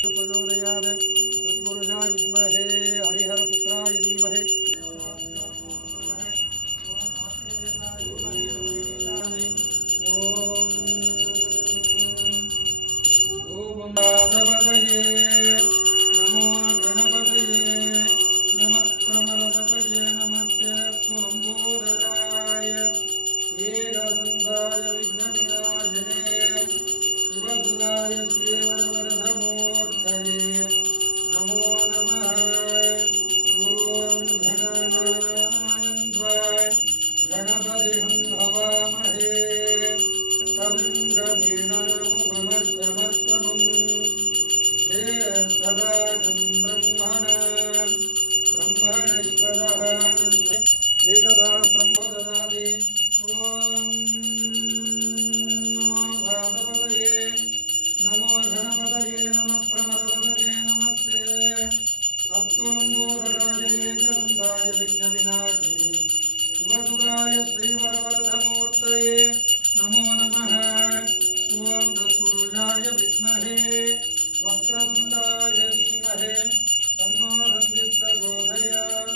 प्रचोदयात् तत्पुरुषाय विद्महे हरिहरपुत्राय धीमहि ओम गणपतये नमो गणपतये नमः प्रमलपतये नमस्ते अस्तु लंबोदराय एकदन्ताय विघ्नविनाशिने शिवसुताय श्रीवरवरधमूर्तये नमो नमः। ॐ गणानान्त्वाय गणपतिं हवामहे कविं कवीनामुपमश्रमस्तमम् ज्येष्ठराजं ब्रह्मणस्पदः एकदा ब्रह्म ददाति। ॐ नमो भागवतये नमो गणपतये नमः प्रमदपतये नमस्ते अस्तु लंबोदराय एकदन्ताय विघ्नविनाशिने शिवसुताय श्रीवरवरधमूर्तये नमो नमः। ॐ तत्पुरुषाय विद्महे वक्रतुण्डाय धीमहि तन्नो दन्तिः प्रचोदयात्।